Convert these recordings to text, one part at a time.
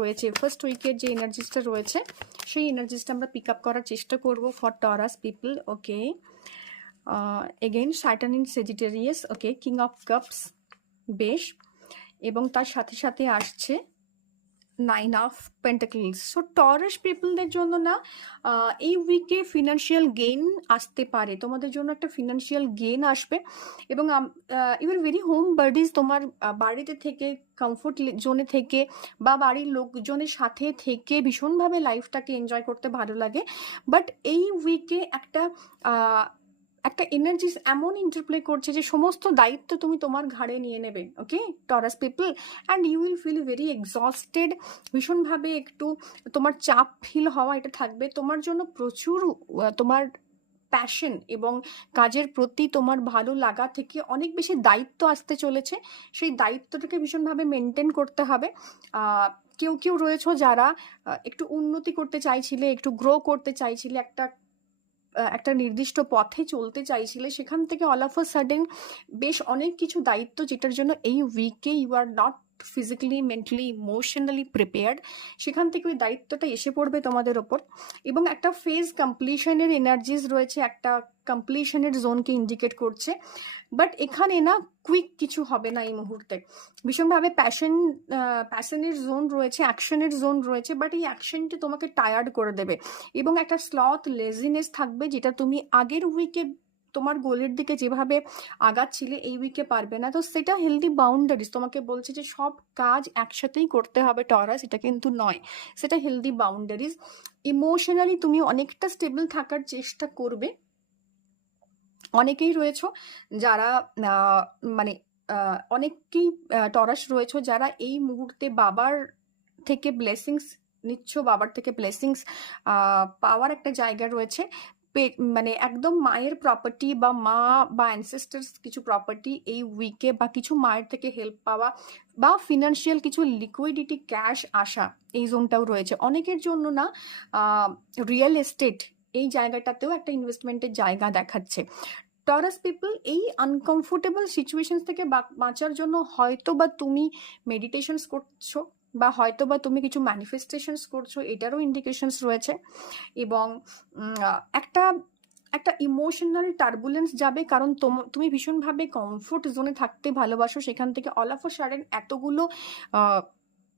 রয়েছে, ফার্স্ট উইকের যে এনার্জিসটা রয়েছে সেই এনার্জিসটা আমরা পিক আপ করার চেষ্টা করব for Taurus people. Okay, again Saturn in Sagittarius, okay, king of cups, বেশ, এবং তার সাথে সাথে আসছে 9 অফ পেন্টাকলস। সো টরাস পিপলদের জন্য না এই উইকে ফিনান্সিয়াল গেইন আসতে পারে, তোমাদের জন্য একটা ফিনান্সিয়াল গেইন আসবে। এবং ইউর ভেরি হোম বার্ডিজ, তোমার বাড়িতে থেকে, কমফোর্ট জোনে থেকে বা বাড়ির লোকজনের সাথে থেকে ভীষণভাবে লাইফটাকে এনজয় করতে ভালো লাগে। বাট এই উইকে একটা এনার্জি এমন ইন্টারপ্লে করছে যে সমস্ত দায়িত্ব তুমি তোমার ঘাড়ে নিয়ে নেবে। Okay Taurus people, and you will feel very exhausted, ভীষণভাবে একটু তোমার চাপ ফিল হওয়া এটা থাকবে। তোমার জন্য প্রচুর তোমার প্যাশন এবং কাজের প্রতি তোমার ভালো লাগা থেকে অনেক বেশি দায়িত্ব আসতে চলেছে, সেই দায়িত্বটাকে ভীষণভাবে মেনটেন করতে হবে। কেউ কেউ রয়েছে যারা একটু উন্নতি করতে চাইছিলে, একটু গ্রো করতে চাইছিলে, একটা নির্দিষ্ট পথে চলতে চাইছিলে, সেখান থেকে অল অফ আ সাডেন বেশ অনেক কিছু দায়িত্ব যেটার জন্য এই উইকে you are not physically, mentally, emotionally prepared, সেখান থেকে ওই দায়িত্বটা এসে পড়বে তোমাদের ওপর। এবং একটা ফেজ কমপ্লিশনের এনার্জিস রয়েছে, একটা কমপ্লিশনের জোনকে ইন্ডিকেট করছে। বাট এখানে না কুইক কিছু হবে না এই মুহূর্তে, ভীষণভাবে প্যাশনের জোন রয়েছে, অ্যাকশনের জোন রয়েছে, বাট এই অ্যাকশনটি তোমাকে টায়ার্ড করে দেবে এবং একটা স্লথ লেজিনেস থাকবে, যেটা তুমি আগের উইকে তোমার গোলের দিকে যেভাবে আগাচ্ছিলে এই উইকে পারবে না। তো সেটা হেলদি বাউন্ডারিজ, তোমাকে বলছে যে সব কাজ একসাথেই করতে হবে টরাস, এটা কিন্তু নয়, সেটা হেলদি বাউন্ডারিজ। ইমোশনালি তুমি অনেকটা স্টেবল থাকার চেষ্টা করবে। অনেকেই রয়েছে যারা মানে অনেকেই টরাস রয়েছে যারা এই মুহূর্তে বাবার থেকে ব্লেসিংস নিচ্ছ, বাবার থেকে ব্লেসিংস পাওয়ার একটা জায়গা রয়েছে। মানে একদম মায়ের প্রপার্টি বা মা বা অ্যানসেস্টার্স কিছু প্রপার্টি এই উইকে, বা কিছু মায়ের থেকে হেল্প পাওয়া, বা ফিনান্সিয়াল কিছু লিকুইডিটি ক্যাশ আসা, এই জোনটাও রয়েছে। অনেকের জন্য না রিয়েল এস্টেট এই জায়গাটাতেও একটা ইনভেস্টমেন্টের জায়গা দেখাচ্ছে। টরাস পিপল এই আনকমফোর্টেবল সিচুয়েশন থেকে বাঁচার জন্য হয়তো বা তুমি মেডিটেশনস করছো, বা হয়তো বা তুমি কিছু ম্যানিফেস্টেশনস করছো, এটারও ইন্ডিকেশনস রয়েছে। এবং একটা একটা ইমোশনাল টার্বুলেন্স যাবে, কারণ তুমি ভীষণভাবে কমফোর্ট জোনে থাকতে ভালোবাসো, সেখান থেকে অল অফ আ সাডেন এতগুলো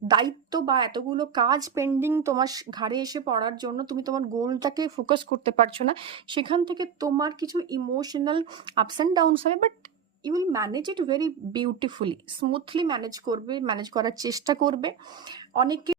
দায়িত্ব বা এতগুলো কাজ পেন্ডিং তোমার ঘাড়ে এসে পড়ার জন্য তুমি তোমার গোলটাকে ফোকাস করতে পারছো না, সেখান থেকে তোমার কিছু ইমোশনাল আপস অ্যান্ড ডাউনস হবে। But you will manage it very beautifully, smoothly manage করার চেষ্টা করবে। অনেকে